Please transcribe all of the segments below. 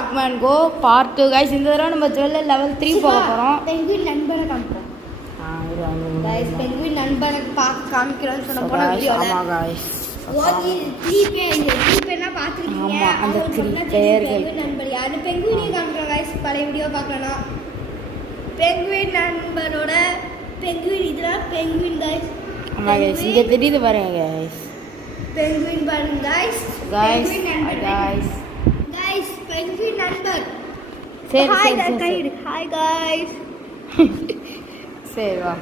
டாக்மேன் கோ part 2 guys. இந்த தடவை நம்ம ஜுவல் லெவல் 3 போக போறோம். பெங்குயின் நண்பரை காமிப்போம். गाइस பெங்குயின் நண்பரை காமிக்கிறோம்னு சொன்ன போன வீடியோல. ஆமா गाइस. ஓகே 3 பேனா பாத்துருக்கீங்க. ஆமா அந்த 3 பேர்கள் நண்பர் யாரு பெங்குயினை காமிக்கிறோம் गाइस. பழைய வீடியோ பார்க்கலாம். பெங்குயின் நண்பரோட பெங்குயின் இதுதான் பெங்குயின் गाइस. ஆமா गाइस இங்க தெரியுது பாருங்க गाइस. பெங்குயின் பாருங்க गाइस. गाइस பெங்குயின் நண்பர். சரி ஹாய் गाइस. சரி வா.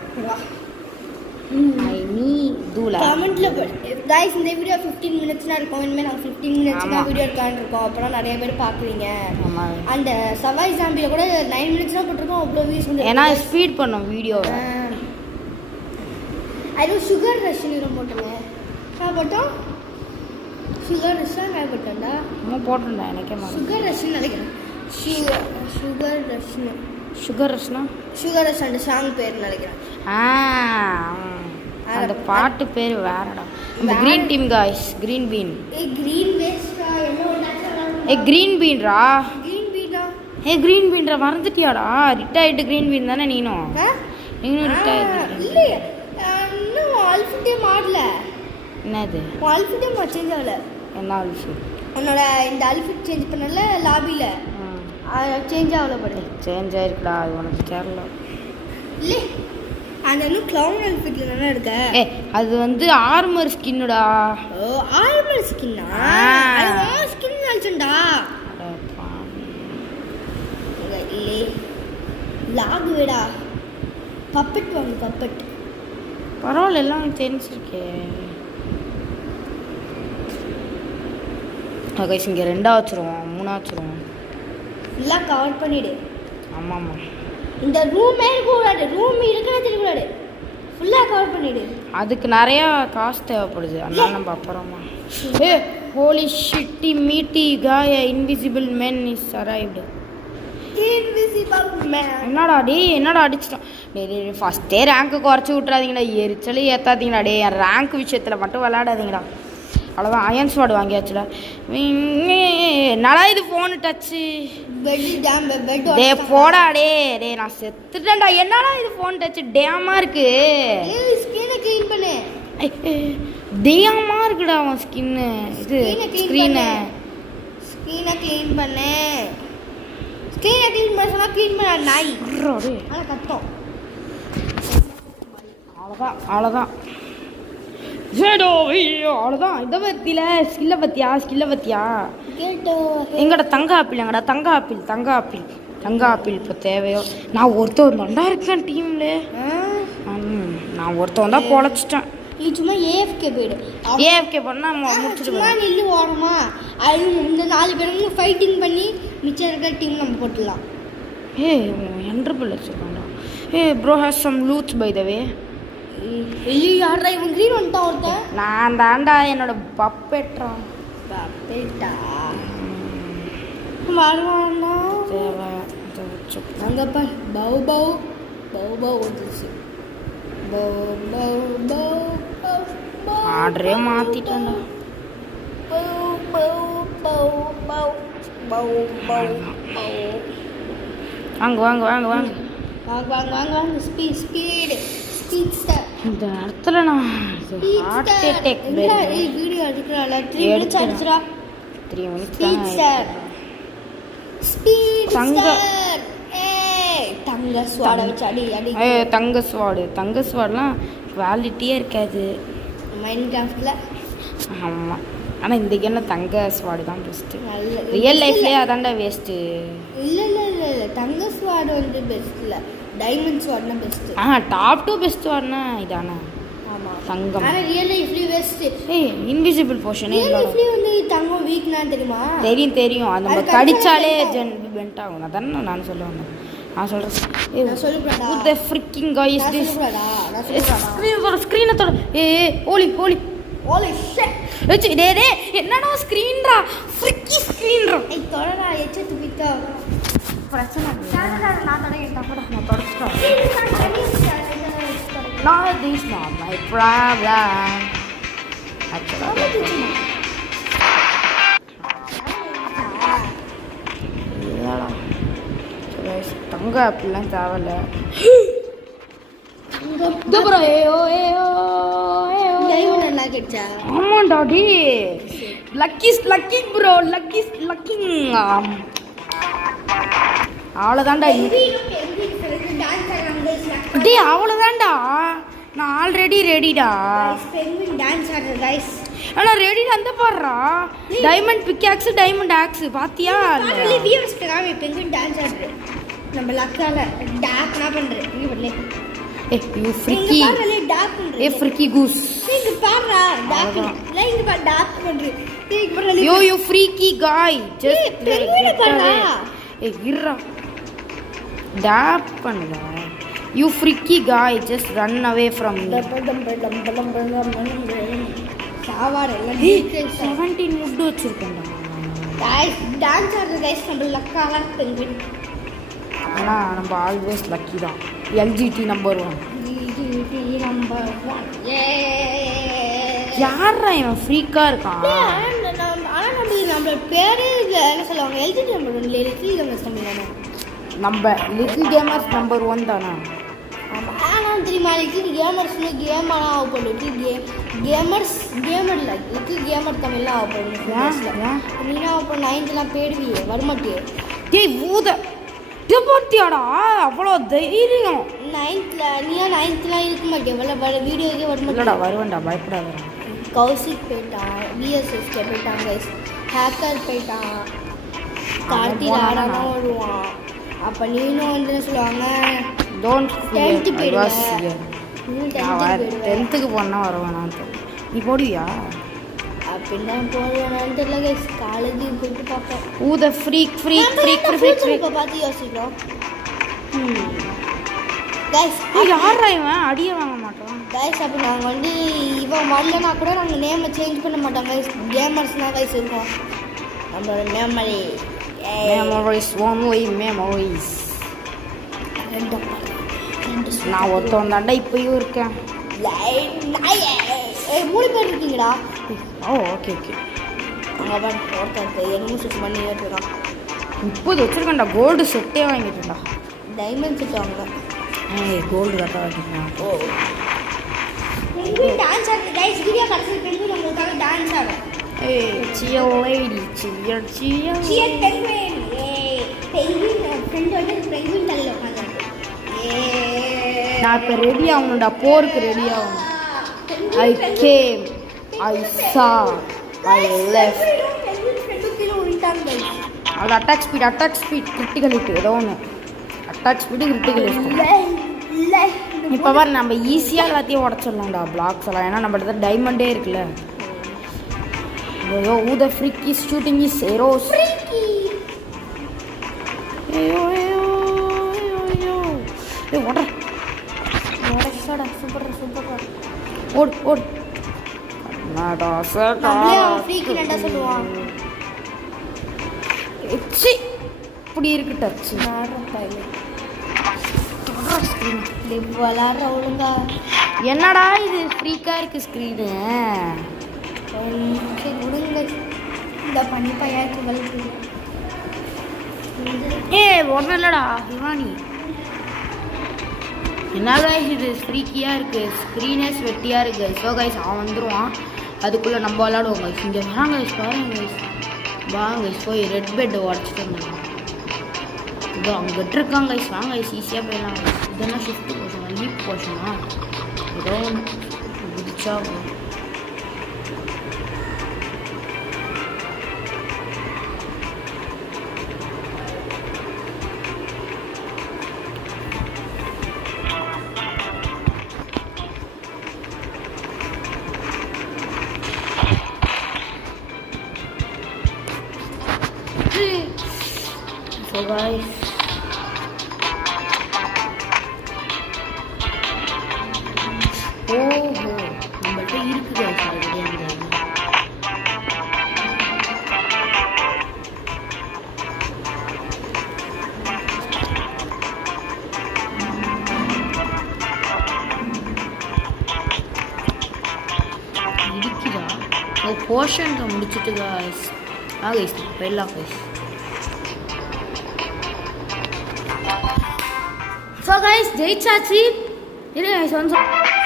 ஐ நீ தூளா கமெண்ட்ல गाइस இந்த வீடியோ 15 மினிட்ஸ்னா இருக்கும். இனிமே நான் 15 மினிட்ஸ் தான் வீடியோ எடுக்கலாம்னு இருக்கோம். அப்பறம் நிறைய பேர் பாக்குவீங்க. ஆமா அந்த சவாய் ஜாம்பில கூட 9 மினிட்ஸ் தான் போட்டுருக்கோம். அவ்வளோ வியூஸ் வந்து ஏனா ஸ்பீட் பண்ணோம் வீடியோ. அது சுகர் ரஷ் நீங்க போட்டுங்க. நான் போட்டோம் சுகர் ரஷ் நான் போட்டேன்டா. நான் போட்டேன்டா எனக்கே மாதிரி சுகர் ரஷ் நினைக்கிறேன். சுகர் ரஷ் அந்த சாங் பேர் நினைக்கிறேன். அந்த பாட்டு பேர் வேறடா. நம்ம green team guys. Green bean. Green வேஸ்டா என்ன ஒண்ணாச்சு. கிரீன் பீன்ரா. கிரீன் பீனா. கிரீன் பீன்ரா மறந்துட்டியாடா? ரிட்டையர்ட் கிரீன் பீன் தானே நீனும்? நீனும் ரிட்டையர்ட் இல்ல. இன்னும் ஆல்ஃபிட்டே மாடல. என்னது? ஆல்ஃபிட்டே சேஞ்ச் ஆகல. என்ன ஆல்ஃபிட்? உன்னோட இந்த ஆல்ஃபிட் சேஞ்ச் பண்ணல லாபில. சேஞ்ச் ஆகல படு. சேஞ்ச் ஆயிருக்குடா. அது உனக்கு தெரியல. இல்ல. அந்த இன்னும் க்ளவுன் ஆல்ஃபிட்ல தான இருக்க. அது வந்து ஆர்மர் ஸ்கின்னுடா. ஓ ஆர்மர் ஸ்கின்னா? அது ஸ்கின் ஆல்சன்டா. அட பாவி. இல்ல. லாக் வேடா. பப்பட் வாங்க பப்பட். பரவாயில்ல எல்லாம் தெரிஞ்சிருக்கே. கைஸ் இங்கே 2 வச்சிருவோம் 3 வச்சிருவோம். ஃபுல்லாக கவர் பண்ணிவிடு. ஆமாம் இந்த ரூமே இருக்கக்கூடாது. ரூம் இருக்கிறதே தெரியக்கூடாது. ஃபுல்லாக கவர் பண்ணிவிடு. அதுக்கு நிறையா காசு தேவைப்படுது. அதனால நம்ம அப்புறமா ஹோலி ஷிட்டி மீட்டி காய invisible man is arrived. Invisible man என்னடா அடிச்சிட்டோம். டேய் ஃபஸ்ட்டே ரேங்க்கு குறைச்சி விட்றாதீங்கடா. எரிச்சலே ஏற்றாதீங்கடா. டே என் ரேங்க் விஷயத்தில் மட்டும் விளையாடாதீங்கடா. அவ்வளோதான். அயன் ஸ்வாட் வாங்கியாச்சுடா. என்னடா இது ஃபோனு டச்சு. டே போடா. டே நான் செத்துட்டேன்டா. என்னடா இது ஃபோன் டச்சு டேமாக இருக்கு. ஸ்கின்னை க்ளீன் பண்ணு. டேமாக இருக்குடா அவன் ஸ்கின்னு. இது ஸ்க்ரீனை க்ளீன் பண்ணு. ஸ்க்ரீனை க்ளீன் பண்ண சொன்னால் க்ளீன் பண்ண நாய் ஆனால் கத்தோம். அவ்வளோதான் அவ்வளோதான். இதை பற்றியில ஸ்கில்லை பற்றியா எங்கடா தங்க ஆப்பிள் இப்போ தேவையோ. நான் ஒருத்தன் தாண்டா இருக்கேன் டீமில். நான் ஒருத்தன் தான் பொழைச்சிட்டேன். நீ சும்மா ஏஎஃப்கே போயிடு. ஏஎஃப்கே பண்ணால் முடிச்சுட்டு நில்லு ஓரமா. அது இந்த 4 பேரும் ஃபைட்டிங் பண்ணி மிச்சம் இருக்கிற டீம் நம்ம போட்டுடலாம். என்ட்ரபிள் வச்சுருக்காண்டா. Bro has some loots by the way. ஐயோ யாரா இவன் கிரீன் வந்துட்டான் ஒருத்தன். நான் தாண்டா என்னோட பப்பேட்டா வருவானா தேவை. அங்கப்பா பவு வந்துச்சு. ஆர்டரே மாற்றிட்டேன்டா. வாங்க ஸ்பீட் இந்த இடத்துல நான் ஹார்ட் அட்டாக் வீடியோ எடுக்கறால 3 மினிட்ஸ் ஆச்சுடா. 3 மினிட்ஸ் தான். Speed star. தங்க ஸ்வாட் வச்சு அடி. தங்க ஸ்வாட்லாம் குவாலிட்டியே இருக்காது மைன்கிராஃப்ட்ல. ஆமாம். ஆனால் இந்த கேமில் தங்க ஸ்வாடு தான் பெஸ்ட்டு. ரியல் லைஃப்லேயே அதான்டா வேஸ்ட்டு. இல்லை தங்க ஸ்வாடு வந்து பெஸ்ட் இல்லை. டைமண்ட் ஸ்வாட்னா பெஸ்ட். டாப் 2 பெஸ்ட் ஸ்வாட்னா இதானே. ஆமாம் தங்கம். ஆனால் ரியல் லைஃப்லேயே பெஸ்ட். இன்விசிபிள் போர்ஷனே ரியல் லைஃப்லேயே வந்து தங்கம் வீக்னா தெரியுமா? தெரியும். அது நம்ம கடிச்சாலே பென்ட் ஆகும். அதானே நான் சொல்லுவேன். நான் சொல்கிறேன். சொல்லுடா ஃப்ரிக்கிங் गाइस திஸ் ஸ்க்ரீனை தொட. Holy shit. டே என்னடா ஸ்க்ரீன்ரா. ஃப்ரிக்கி ஸ்க்ரீன்ரா. தொடடா எச்ச துப்பிட்டா பிரச்சனை. நான் தொடச்சிட்டேன். No, this is not my problem. தங்க அப்படிலாம் தேவையில்ல. இதோ bro, ஏயோ ஏயோ ஏயோ. டைமண்ட் நல்லா கிடைச்சா? ஆமாண்டா டி. Lucky bro, lucky. அவ்வளோதான்டா. டே அவ்வளோதான்டா. நான் ஆல்ரெடி ரெடிடா. பெங்குயின் டான்ஸ் ஆடுற गाइस. ஆனால் ரெடிடா அந்த பாடுறா. டைமண்ட் பிக்காக்ஸ், டைமண்ட் ஆக்ஸ் பாத்தியா? இல்ல வியூவர்ஸ் காமி பெங்குயின் டான்ஸ் ஆடுற. நம்ம லக்கால டாக்னா பண்ற. இங்க வரல. ஏ யூ ஃப்ரிக்கி. டாக் பண்ற. ஏ ஃப்ரிக்கி கூஸ். இங்க பாடுறா டாக். லைங்க பா டாக் பண்ற. இங்க வரல. You freaky guy. Just penguin பாடுறா. ஏ இருடா. டாப் பண்ணல. You freaky guy, just run away from me. சாவார் எல்லாம் 17 முட் வச்சிருக்கேன்டா. गाइस டான்ஸ் ஆடுற गाइस நம்ம லக்கால பெங்குயின். ஆனா நம்ம ஆல்வேஸ் லக்கி தான். LGT number 1. GT number 1. ஏ யாரா இவன் ஃப்ரீக்கா இருக்கான்? ஆனா நம்ம பேரே என்ன சொல்லுவாங்க எல்ஜிடி நம்பர் 1 லிட்டில் கேமர்ஸ் தமிழானே. நம்ம லிட்டில் கேமர்ஸ் நம்பர் 1 தானா? ஆமா. ஆனா தெரியுமா லிட்டில் கேமர்ஸ்னு கேமரா ஆஃப் பண்ணிட்டு கேமர் லிட்டில் கேமர் தமிழ்ல ஆஃப் பண்ணிட்டு நீனா அப்ப 9th பேடுவியே வரமாட்டியே. டேய் ஊத. பாத்தியாடா அவ்வளோ தைரியம். 9th இருக்க மாட்டேன். வர வீடியோக்கே வரமாட்டேன். இல்லடா வருவேன்டா, பயப்படாத. கௌசிக் போயிட்டான், பிஎஸ்எஸ்கே போயிட்டான் கைஸ், ஹேக்கர் போயிட்டான், கார்த்தி ஆடாம வருவான். அப்போ நீனும் வந்து சொல்லுவாங்க டோன்ட் 10th போயிடுவேன். 10th போனால் வருவேன். நீ போடுவியா? அப்படின்னா போடுவேன் தெரியல கைஸ். காலேஜ் போயிட்டு பார்ப்பேன். ஊத ஃப்ரீக் இப்போ பார்த்து யோசிக்கிறோம் கைஸ். யாரா இவன் அடிய வாங்க மாட்டோம் கைஸ். அப்போ நாங்கள் வந்து இவன் வரலன்னா கூட நாங்கள் நேமை சேஞ்ச் பண்ண மாட்டோம் கைஸ். கேமர்ஸ்னால் கைஸ் இருக்கோம் நம்மளோட மெமரிஸ் ஒன்லி மெமரிஸ். நான் ஒருத்தவன் தாண்டா இப்பயும் இருக்கேன். 3 பேர் இருக்கீங்களா? ஓ ஓகே அங்கே ஒருத்தர் என்னமோ சுத்தம் பண்ணி இருக்கான். 30 வச்சுருக்கேன்டா. கோல்டு செட்டே வாங்கிட்டேன்டா. டைமண்ட் செட் வாங்க. கோல்டு கரெக்டாக வாங்கிட்டேன். ஓ பெங்குயின் டான்ஸ் ஆடுது கைஸ். வீடியோ கடைசியில் பெங்குயின் உங்களுக்காக டான்ஸ் ஆடும். Shear lady shear penguin. Penguin friend வந்து பெங்குயின் தலையில் உட்காந்துருக்கு. நான் இப்போ ரெடி ஆகணும்டா. போருக்கு ரெடி ஆகணும். I came, I saw, I left. அது அட்டாக் ஸ்பீட் கிரிட்டிக்கல் ஹிட் ஏதோ ஒன்று. Attack speed critical hit. இப்போ பாரு நம்ம ஈஸியாக எல்லாத்தையும் உடச்சிடலாம்டா பிளாக்ஸ் எல்லாம். ஏன்னா நம்ம இடத்துல டைமண்டே இருக்குல்ல. ஐயோ ஊத ஃப்ரீக்கி ஷூட்டிங் இஸ் ஏரோஸ். ஐயோ ஐயோ ஐயோ ஏ ஓட சூப்பர் ஓடு நாடா சார் ஃப்ரீக்கி நண்டா சொல்லுவான். எச்சி இப்படி இருக்கு டச். விளாட்ற ஒழுங்கா. என்னடா இது ஃப்ரீக்காக இருக்குது ஸ்க்ரீனு. சரி விடுங்க. இந்த பண்ணி பையாச்சு வலிக்கு. ஒன்றும் இல்லைடா இவானி. என்னடா இது ஃப்ரீக்கியாக இருக்குது. ஸ்க்ரீனே ஸ்வெட்டியாக இருக்குது. ஸோ கைஸ் அவன் வந்துடுவான். அதுக்குள்ளே நம்ம விளாடுவோம் கைஸ். இங்கே வாங்க கைஸ், பாருங்க கைஸ். வாங்க கைஸ் போய் ரெட் பெட்டை உடச்சிட்டு வந்தாங்க. இதோ அங்கிட்டு இருக்காங்க கைஸ். வாங்க கைஸ் ஈஸியாக போயிடலாம். இதெல்லாம் ஷிஃப்ட் போர்ஷனா லீப் போர்ஷனா ஏதோ குதிச்சா So guys, ஓஹோ நம்மள்ட்ட இருக்கு guys ஆல்ரெடி அந்த இருக்குதா. போர்ஷன் முடிச்சுட்டு guys. கைஸ் போயிடலாம் கைஸ். ஸோ கைஸ் ஜெயிச்சாச்சு. இரு கைஸ் வந்து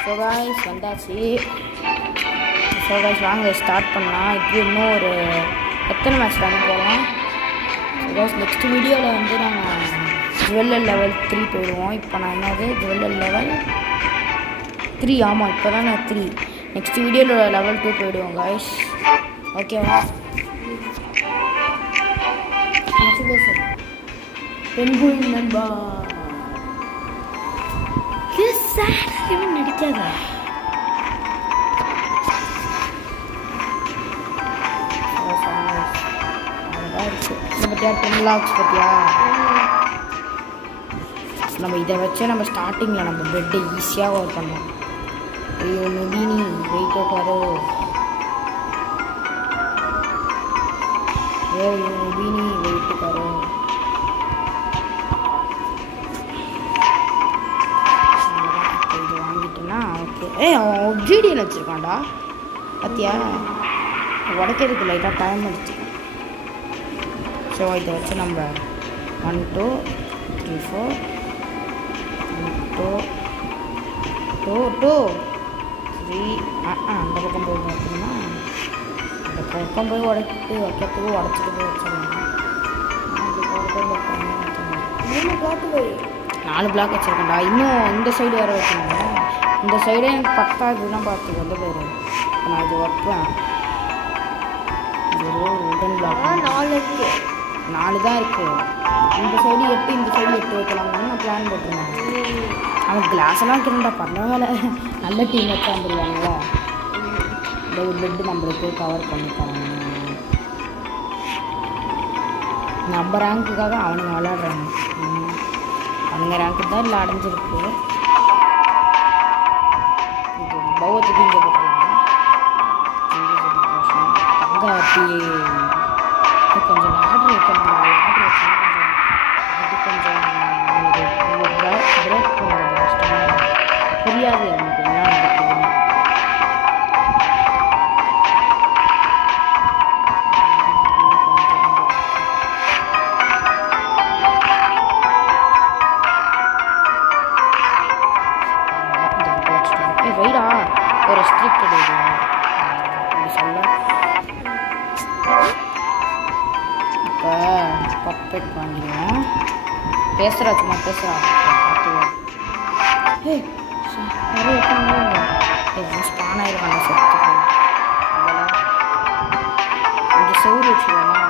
ஸோ கைஸ் வந்தாச்சு. ஸோ கைஸ் வாங்க ஸ்டார்ட் பண்ணலாம். இது இன்னும் ஒரு எத்தனை மேட்ச் தானே போகிறோம். ஸோ கைஸ் நெக்ஸ்ட் வீடியோவில் வந்து நாங்கள் ஜுவல்லர் லெவல் 3 போயிடுவோம். இப்போ நான் என்னது ஜுவல்லர் லெவல் 3. ஆமாம் இப்போ தான் நான் 3. நெக்ஸ்ட் வீடியோவில் லெவல் 2 போயிடுவோம் கைஸ். ஓகேவா? பெண்குயின் நண்பா நடிக்காத பத்தியா நம்ம இதை வச்சு நம்ம ஸ்டார்டிங்கில் நம்ம பெட்டை ஈஸியாக ஒர்க் பண்ணோம். ஐயோ நுபினி வெயிட் உட்காரோ. ஏ நுபினி வெயிட் உட்காரோ. இது வாங்கிட்டேன்னா ஓகே. அவன் ஒப்ஜீடியன் வச்சுருக்கான்டா பார்த்தியா. உடைக்கிறதுக்கு லைட்டாக டைம் எடுத்து. ஸோ இதை வச்சு நம்ம 1 2 3 4 2 2 2 3 அந்த பக்கம் போய் பார்த்தீங்கன்னா அந்த பக்கம் போய் உடைச்சிட்டு வைக்கிறதுக்கு உடச்சிட்டு போய் வச்சிடலாம். 4 பிளாக் வச்சுருக்கேன்டா. இன்னும் இந்த சைடு வேறு வச்சுருந்தேன். இந்த சைடே எனக்கு பத்தாதுன்னா பார்த்து வந்து போயிடும். நான் இது வைப்பேன். இது ஒரு உடன் பிளாக் 4 தான் இருக்குது. இந்த சைடு 8 இந்த சைடு 8 வைக்கலாம்னு நான் பிளான் போட்டிருந்தேன். அவன் கிளாஸ் எல்லாம் வைக்கிறேன்டா. பரவாயில்ல நல்ல டீம் வச்சா வந்துடுவாங்கள. இந்த ஒரு பெட்டு நம்மளுக்கு கவர் பண்ணித்தராங்க. நம்ம ரேங்க்குக்காக அவனுங்க விளையாடுறாங்க. அவனுங்க ரேங்க்கு தான் இல்லை அடைஞ்சிருக்கு. இது பௌவத்துக்கு இங்கே போட்டுருவாங்க. தங்க அப்படி கொஞ்சம் ஆர்டர் வைக்கணும். ஆர்டர் வச்சு கொஞ்சம் எனக்கு பிரேக் பண்ணுறது கஷ்டமாக புரியாது எனக்கு என்ன நடக்குதுன்னு. வைடா ஒரு ஸ்ட்ரிக்ட் சொல்ல. இப்போ பர்ஃபெக்ட் வாங்கிடுவோம். பேசுகிறா சும்மா பேசுகிறா பார்த்துவோம். நிறைய இருக்காங்க. ஸ்பான் ஆகிருக்காங்க செத்து. இங்கே செவ்வறு வச்சுக்கோமா.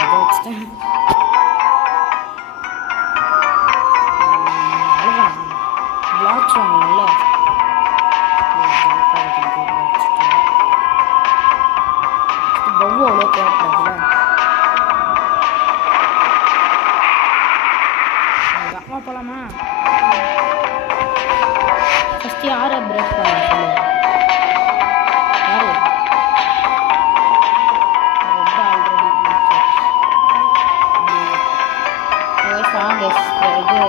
அதை வச்சுட்டேன். அவ்வளோதான் பிளாக்ஸ் வாங்கணும்ல. பவ்வு அவ்வளோ தேவைப்படாதுல. அம்மா போகலாமா? ஃபஸ்ட்டு யாரை பிரஷ் பண்ண சொல்லு. யார் ரொம்ப ஆல்ரெடி சாங் இது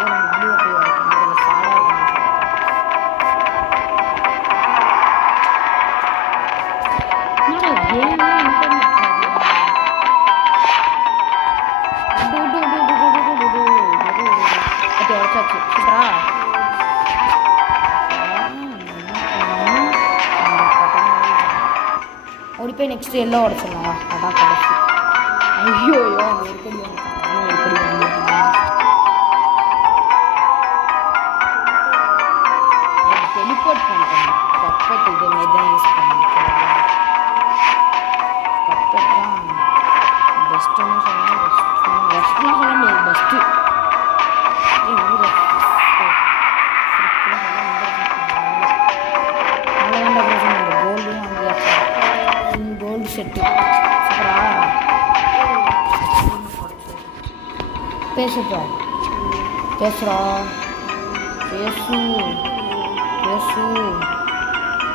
நம்ம ப்ளூ போய் வரைக்கும் சாடாக ஓடி போய் நெக்ஸ்ட் எல்லாம் உடச்சிடலாம். அதான் கடைசி. ஐயோ அந்த ஒருபடி டெலிபோர்ட் பண்ணுறேன். பர்ஃபெக்ட் இதே மாரி தான் யூஸ் பண்ணிக்கிறேன். பர்ஃபெக்ட் தான் பெஸ்ட்டுன்னு சொன்னால் பெஸ்ட்டுன்னு சொல்ல முடியாது. பெஸ்ட்டு கோல்டு செட்டு சூப்பரா. பேசுப்பா பேசுகிறா பேசு பேசு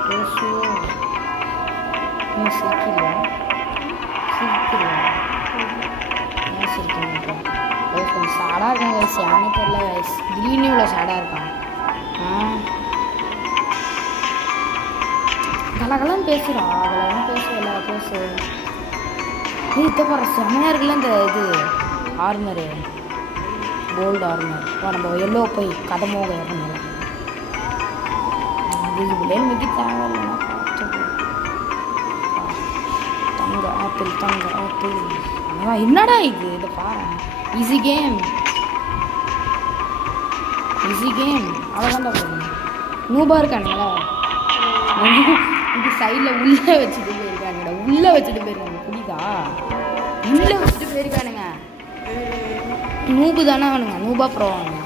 பேசு. நீ சிரிக்கல சிரிக்கல ஏன் சிரிக்கணும்? கொஞ்சம் சாடாக இருக்காங்க வயசு. யானே தெரில வயசு. திடீர்னு இவ்வளோ சாடாக இருக்கான். கலகலாம் பேசுகிறா. அவளெல்லாம் பேசு எல்லாம் பேசு. இதை போகிற செம்மையாக இருக்குல்ல இந்த இது ஆர்மரு கோல்டு ஆர்மர். நம்ம எல்லோ போய் கதமோக பண்ணலாம். விசிபிளே மிக தேவையில்லைன்னா பார்த்து தங்க ஆப்பிள் அதான் என்னடா இது இதை பாரு. ஈஸி கேம் அவ்வளோதான்டா போகணும். நூபா இருக்கானுங்களா இது சைடில் உள்ளே வச்சுட்டு போயிருக்கானுங்கடா. புரியுதா? உள்ளே வச்சுட்டு போயிருக்கானுங்க. நூபு தானே அவனுங்க, நூபா ப்ரோவானுங்க.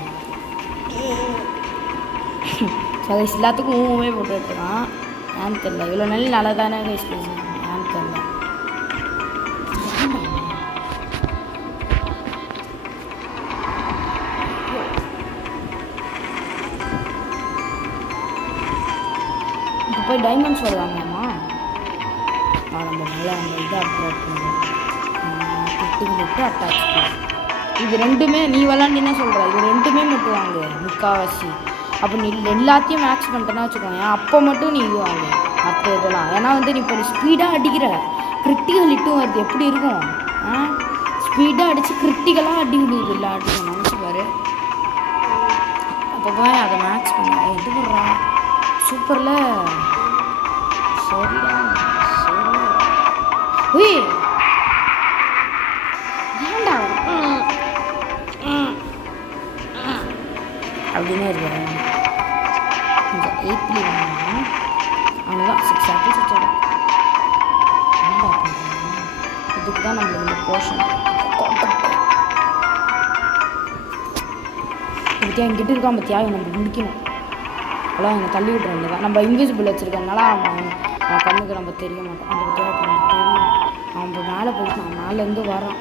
கைஸ் எல்லாத்துக்கும் ஊமே போட்டுருக்கான். ஏன்னு தெரியல, இவ்வளோ நல்லா தானே கைஸ் பேசுகிறேன். ஏன்னு தெரியல. இப்போ போய் டைமண்ட்ஸ் வருவாங்கம்மா. நம்ம நல்லா அந்த இதை அப்டேட் பண்ணுவோம். அட்டாச் இது ரெண்டுமே நீ விளாண்டினா சொல்கிற, இது ரெண்டுமே மட்டும் வாங்க முக்கால்வாசி. அப்போ நீ எல்லாத்தையும் மேக்ஸ் பண்ணிட்டேன்னா வச்சுக்கோங்க, அப்போ மட்டும் நீ இது வாங்க மற்ற இதெல்லாம். ஏன்னா வந்து நீ இப்போ ஸ்பீடாக அடிக்கிற, கிரிட்டிக்கல் ஹிட்டும் வருது. எப்படி இருக்கும்? ஸ்பீடாக அடித்து கிரிட்டிக்கலாக அடி விடுது. இல்லை அடிக்கும் நினச்சி பாரு. அப்போ போய் அதை மேக்ஸ் பண்ண இது பண்ணுறா சூப்பரில். சரிடா சரி. ஏண்டா அப்படின்னு இருக்கிறேன். இந்த 8th வாங்கினேன். அவ்வளோதான் 6 ஆப்பிள்ஸ் வச்சோட. இதுக்கு தான் நம்மளுக்கு இந்த போர்ஷன் பற்றியா எங்கிட்ட இருக்கான் பற்றியா நம்ம முடிக்கணும். அவ்வளோ அங்கே தள்ளி விட்ற வேண்டியதான். நம்ம இன்விசிபிள் வச்சுருக்கனால அவன் கண்ணுக்கு நம்ம தெரிய மாட்டோம். அந்த பற்றியா தெரியும். அவன் இப்போ மேலே போயிட்டான், மேலேருந்து வரான்.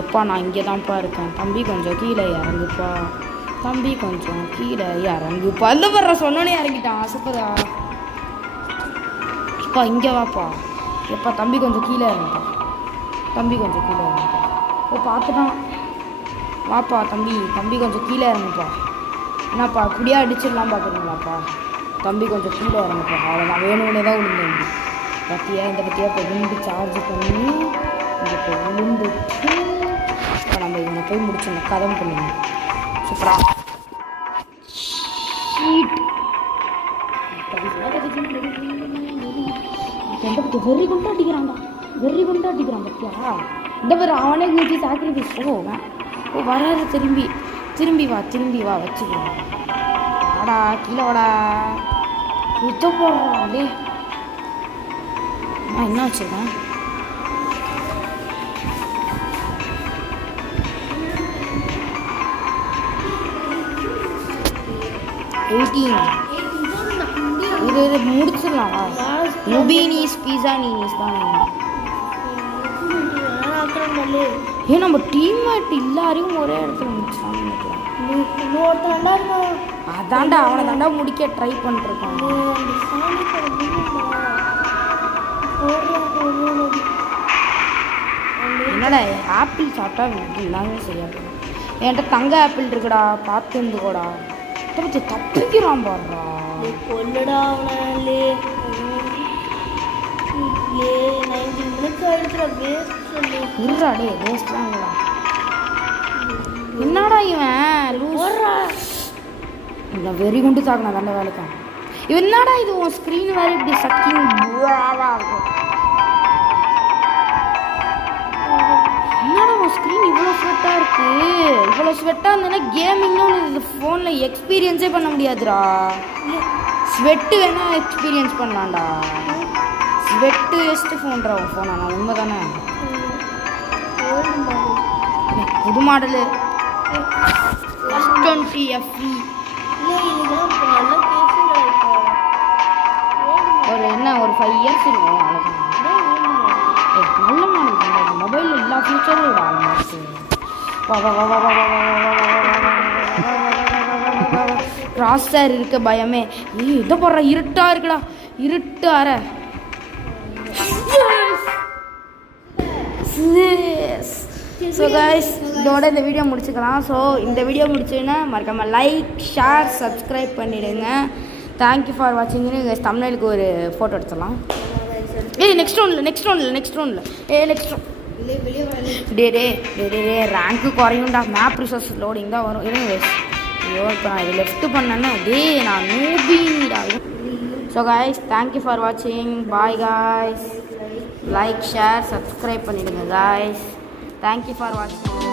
எப்பா நான் இங்கே தான்ப்பா இருக்கேன். தம்பி கொஞ்சம் கீழே இறங்குப்பா. இல்லை வர்ற சொன்னோன்னே இறங்கிட்டான். சூப்பரா. எப்பா இங்கே வாப்பா. எப்பா தம்பி கொஞ்சம் கீழே இறங்குப்பா. ஓ பார்த்துட்டான். வாப்பா தம்பி கொஞ்சம் கீழே இறங்குப்பா. என்னப்பா அப்படியே அடிச்சிடலாம் பார்க்குறீங்களாப்பா? தம்பி கொஞ்சம் கீழே இறங்குப்பா. அவ்வளோதான், வேணும்னே தான் விழுந்து பற்றியா. இந்த பற்றியா இப்போ விழுந்து சார்ஜ் பண்ணி இங்கே இப்போ விழுந்துட்டு இப்போ நம்ம இவனை போய் முடிச்சிடணும். கதம் பண்ணிடணும். சூப்பரா. வெறி கொண்டு அடிக்கிறான் பற்றியா. இந்த பேர் அவனே ஊற்றி சாக்ரிஃபைஸ். ஓ வராது. திரும்பி வா வச்சுக்கிறோம். வாடா கீழே வாடா. குத்த போடுறான். என்ன வச்சுருக்கேன்? இது முடிச்சிடலாம். முபீனிஸ் பீஸா நீனிஸ் தான். ஏன் நம்ம டீம்மேட் எல்லாரையும் ஒரே இடத்துல முடிச்சிடலாம்னு நினைக்கிறேன். அதான்டா அவனை தாண்டா முடிக்க ட்ரை பண்ணிருக்கான். என்னடா ஆப்பிள் சாப்பிட்டா எல்லாமே சரியாகும். என்கிட்ட தங்க ஆப்பிள் இருக்குடா, பார்த்து இருந்துக்கோடா. தப்பிக்கிறான் பாடுறா. கொல்லுடா அவனாலே. 90 minutes ஆயிடுச்சுடா. இருடா வேஸ்ட்லாம் இல்லடா. என்னடா இவன் லூஸ்ரா. இல்லை வெறி கொண்டு தாக்கினா தாண்ட வேலைக்கா. இவன் என்னடா இது உன் ஸ்க்ரீன் வேறு இப்படி சக்கிங் இருக்கும். என்னடா உன் ஸ்க்ரீன் இவ்வளோ ஸ்வெட்டாக இருக்குது? இவ்வளோ ஸ்வெட்டாக இருந்ததுன்னா கேமிங்னு இந்த ஃபோனில் எக்ஸ்பீரியன்ஸே பண்ண முடியாதுடா. ஸ்வெட்டு வேணால் எக்ஸ்பீரியன்ஸ் பண்ணலாம்டா. ஸ்வெட்டு வேஸ்ட்டு ஃபோன்றா உன் ஃபோனா? நான் உண்மை தானே. புது மாடலு 20 FE. ஒரு 5 years இருக்கும். அவ்வளோதான். நல்ல மாடல். மொபைலில் எல்லா ஃபியூச்சரும் விட ஆல்மோஸ்ட். ப்ராசஸர் இருக்க பயமே. இதை போடுற இருட்டா இருக்குடா. இருட்டு அற. ஸோ கைஸ் இதோட இந்த வீடியோ முடிச்சுக்கலாம். ஸோ இந்த வீடியோ முடிச்சுன்னா மறக்காமல் லைக் ஷேர் சப்ஸ்கிரைப் பண்ணிவிடுங்க. தேங்க்யூ ஃபார் வாட்சிங்னு தமிழுக்கு ஒரு ஃபோட்டோ எடுத்துடலாம். நெக்ஸ்ட் ரவுண்டில் நெக்ஸ்ட் ரவுண்டில் நெக்ஸ்ட் டே ரேங்க்கு குறையும்டா. மேப் ரிசோர்ஸ் லோடிங் தான் வரும். இருங்க கைஸ். ஐயோ இப்போ நான் இது லெஃப்ட் பண்ணேன்னா நான் நூபிடா. ஸோ கைஸ் தேங்க்யூ ஃபார் வாட்சிங். Bye guys. Like share subscribe பண்ணிவிடுங்க காய்ஸ். தேங்க்யூ ஃபார் வாட்சிங்.